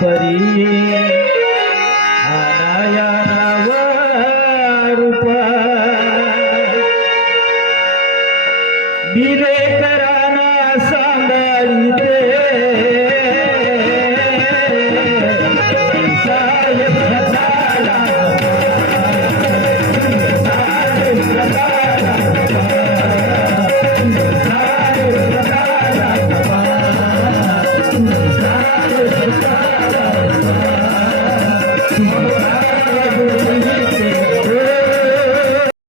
કરી બીરે કરાના સાંદા રૂપે.